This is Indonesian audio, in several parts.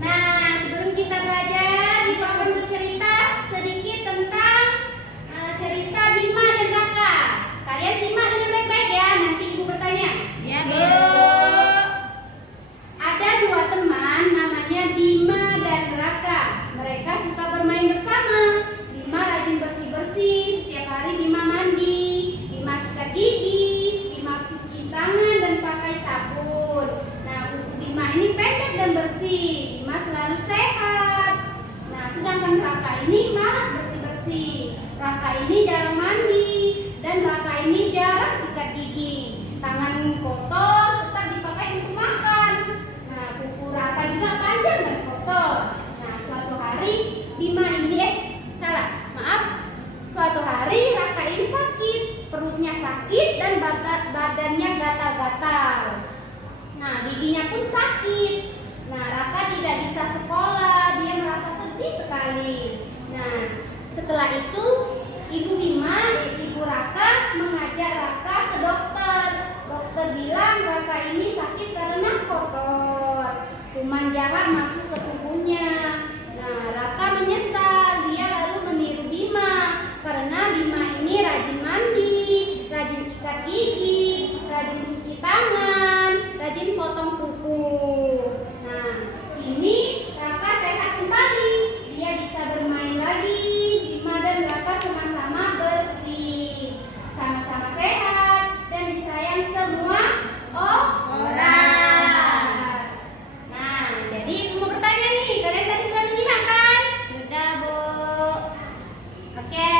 Nah, sebelum kita belajar, Ibu akan bercerita sedikit tentang cerita Bima dan Raka. Kalian simak dengan baik-baik ya, nanti Ibu bertanya. Ya, Bu. Ada dua teman namanya Bima dan Raka. Mereka suka bermain bersama. Bima rajin bersih-bersih, setiap hari Bima mandi, Bima sikat gigi, Bima cuci tangan dan pakai sabun. Nah, kuku Bima ini pendek dan bersih, Bima selalu sehat. Nah, sedangkan Raka ini malas bersih-bersih. Raka ini jarang mandi dan Raka ini jarang sikat gigi. Tangan kotor tetap dipakai untuk makan. Nah, kuku Raka juga panjang dan kotor. Nah, suatu hari Bima ini suatu hari Raka ini sakit, perutnya sakit dan badannya gatal-gatal. Nah, giginya pun sakit. Nah, Raka tidak bisa sekolah, dia merasa sedih sekali. Nah, setelah itu Ibu Bima, Ibu Raka mengajak Raka ke dokter. Dokter bilang Raka ini sakit karena kotor, kuman jahat masuk ke tubuhnya. Nah, Raka menyesal, dia lalu meniru Bima karena Bima ini rajin mandi, rajin sikat gigi, rajin cuci tangan, rajin potong kuku. Nah, ini Raka sehat kembali, dia bisa bermain lagi. Bima dan Raka sama-sama bersih, sama-sama sehat dan disayang semua orang. Nah, jadi Ibu mau bertanya nih, kalian tadi sudah menyimak kan? Sudah, Bu. Oke,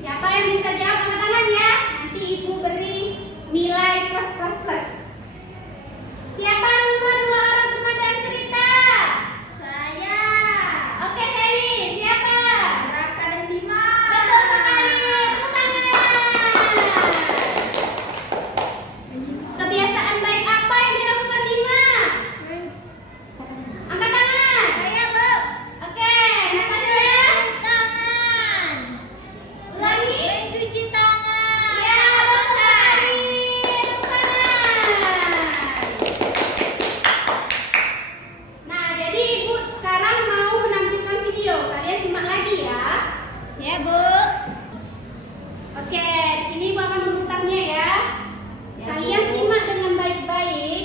siapa yang bisa jawab angkat tangan ya? Nanti Ibu beri nilai plus. Siapa nomor 2 orang teman dalam cerita? Saya. Oke, Sally, siapa? Raka dan Bima. Betul sekali, tepuk tangan. Kebiasaan baik apa yang dilakukan Bima? Angkat tangan. Saya, Bu. Oke, Natasha. Tangan. Ulangi. Cuci tangan. Iya, betul sekali. Tepuk tangan. Nah, jadi Ibu sekarang mau menampilkan video. Kalian simak lagi ya. Ya, Bu. Oke, di sini Ibu akan memutarnya ya. Kalian simak dengan baik-baik.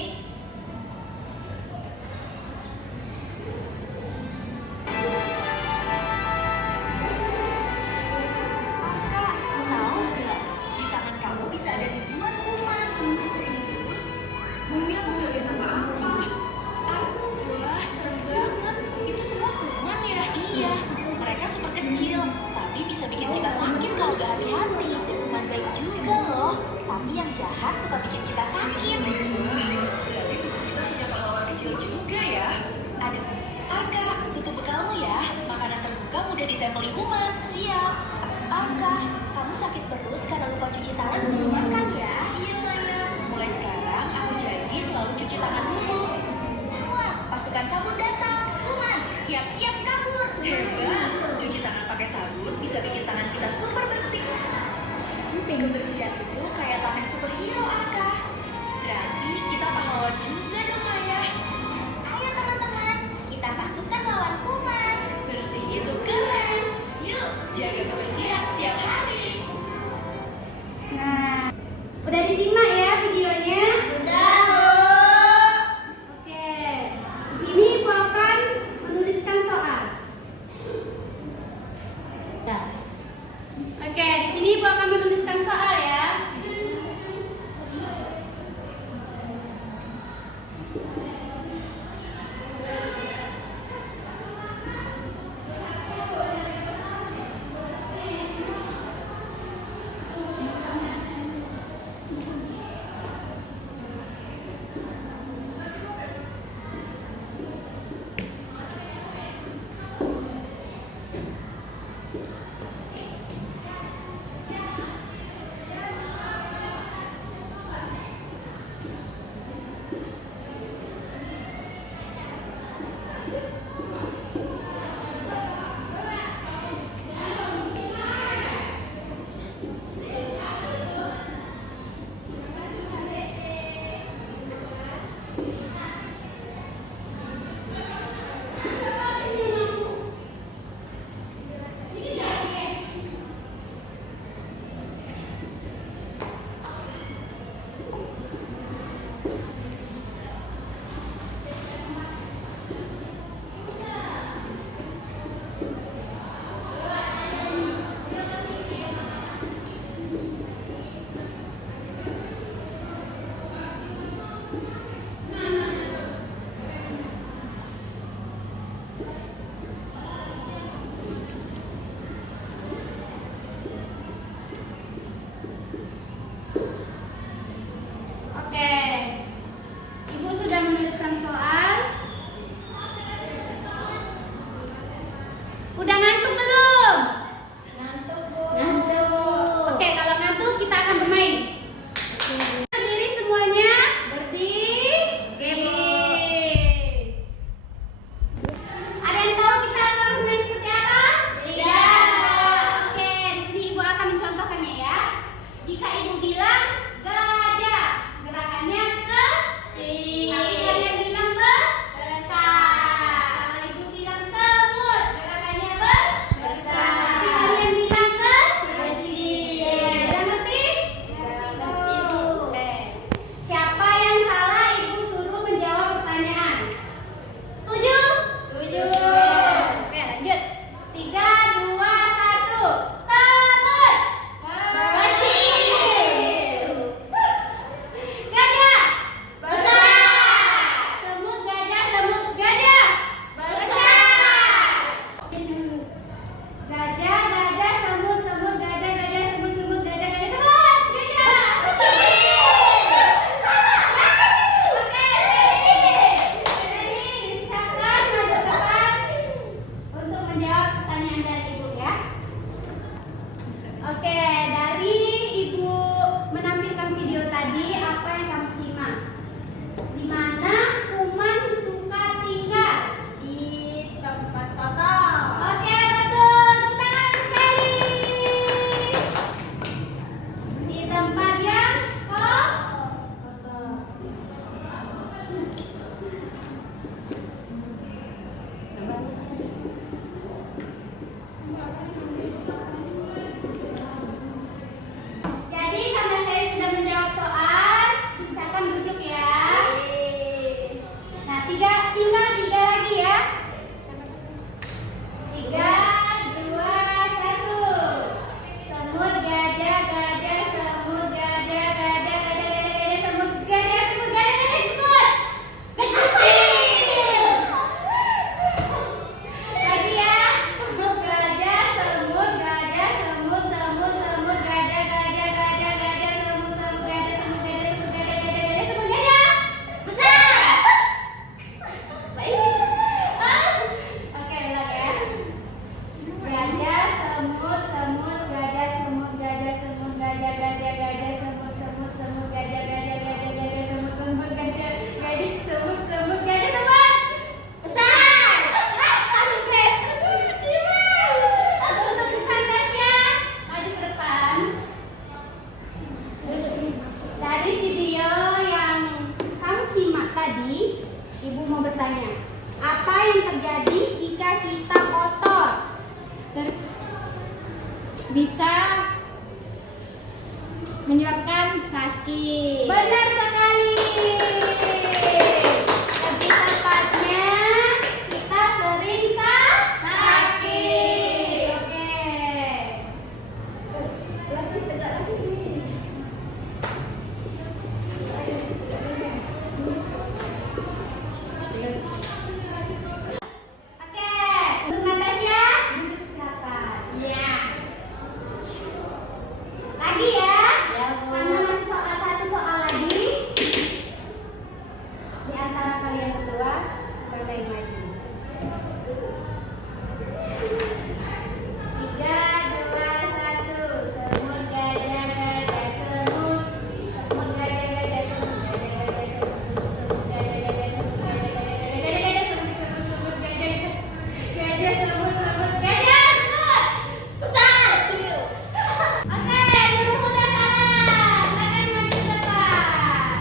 Kak, tahu nggak? Di tangan kamu bisa ada ribuan kuman. Sering terus. Mami aku nggak lihat apa-apa. Wah, serem banget. Itu semua kuman ya? Iya. Mereka super kecil, tapi bisa bikin kita sakit kalau nggak hati-hati. Kuman baik juga loh. Tapi yang jahat suka bikin kita sakit. Wah, berarti tubuh kita punya pahlawan kecil juga ya. Ada. Arka, tutup bekalmu ya. Makanan terbuka mudah ditempeli kuman. Siap. Arka, kamu sakit perut karena lupa cuci tangan sebelum makan ya? Iya, Maya. Mulai sekarang aku janji selalu cuci tangan dulu. Awas, pasukan sabun datang. Kuman, siap-siap kabur. Hebat. Cuci tangan pakai sabun bisa bikin tangan kita super bersih. Kebersihan itu kayak tangan superhero, Arka. Berarti kita pahlawan juga dong, Maya. Ayo teman-teman, kita pasukan lawan kuman. Bersih itu keren. Yuk, jaga kebersihan setiap hari. Nah, udah disimak ya videonya? Sudah, Bu. Oke, di sini Ibu akan menuliskan soal. Oke, di sini Ibu akan menuliskan soal ya. Oke, Ibu sudah menuliskan soal. Udah ngantuk belum? Ngantuk, Bu. Oke, kalau ngantuk kita akan bermain. Berdiri semuanya, berdiri. Ada yang tahu kita akan bermain seperti apa? Iya. Oke, di sini Ibu akan mencontohkannya ya. Jika Ibu bilang gajah, gerakannya ke tapi kalian bilang besar. Kalau Ibu bilang semut, gerakannya Besar. tapi kalian bilang kecil. Udah ngerti? Oke. Siapa yang salah Ibu suruh menjawab pertanyaan. Setuju? Setuju. Oke, lanjut. 3, 2, 1. Semut. Kecil. Gajah. Besar. Semut gajah, semut gajah. Besar. Gajah, gajah, semut, semut, gajah, gajah, semut, semut, gajah, gajah, semut, gajah. Oke, ready. Silakan maju ke depan untuk menjawab pertanyaan dari Ibu ya. Oke, dari Ibu menampilkan video tadi, apa yang kamu simak? Di mana kuman suka tinggal? Di tempat kotor. Oke, betul. Tepuk tangan sekali. Di tempat yang kotor. Jadi karena saya sudah menjawab soal, silakan duduk ya. Nah, tinggal tiga lagi ya. 3, 2, 1. Semut gajah, gajah, semut gajah, gajah, gajah, gajah, semut gajah, semut gajah, semut. Kecil. Lagi ya. Semut gajah, semut gajah, semut, semut, semut gajah, gajah, gajah, gajah, semut, semut gajah, semut gajah, semut gajah, gajah, gajah, semut gajah. Besar. Oke, ulang ya. Gajah, semut, semut, gajah, semut, gajah, semut, gajah, gajah, gajah, semut, semut, semut, gajah, gajah, gajah, gajah, semut, semut, gajah, gajah, semut, semut, gajah, semut. Besar. Untuk Natasha, maju ke depan. Dari video yang kamu simak tadi, Ibu mau bertanya, apa yang terjadi jika kita kotor? Bisa menyebabkan sakit. Benar sekali. Lebih tepatnya kita sering sakit. Oke. Lagi tegak lagi. Oke, untuk Natasha, duduk silakan. Iya. Lagi ya. Ya, Bu. Karena masih satu soal lagi. Di antara kalian berdua, boleh maju. 3, 2, 1. Semut gajah, gajah, semut. Semut gajah, gajah, semut gajah, gajah, semut, semut, semut gajah, gajah, semut gajah, gajah, gajah, gajah, gajah, semut, semut, semut gajah, gajah, semut, semut gajah, semut. Besar. Oke, dulu udah salah. Silakan maju ke depan.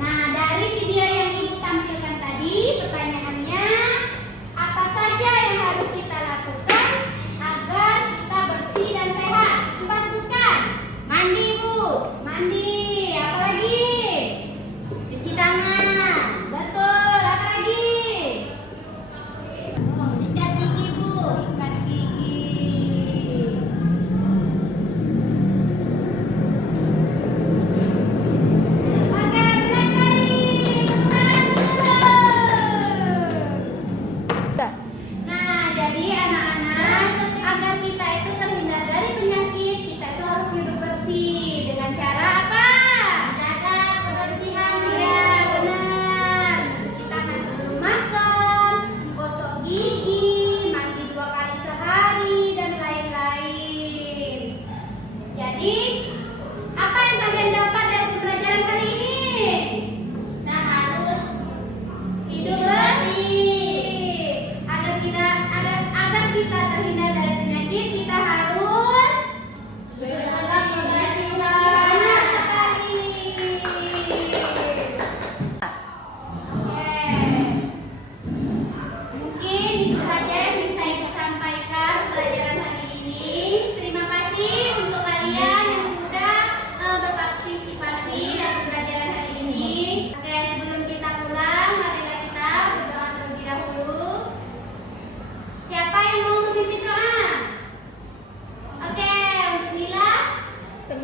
Nah, dari video yang Ibu tampilkan tadi, pertanyaannya, apa saja yang harus kita lakukan agar kita bersih dan sehat? Pastikan. Mandi, Bu. Mandi, apa lagi? Cuci tangan. Betul, apa lagi? Sikat gigi, Bu. Sikat gigi.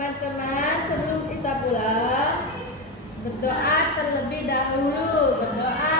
teman-teman, sebelum kita pulang, berdoa terlebih dahulu. Berdoa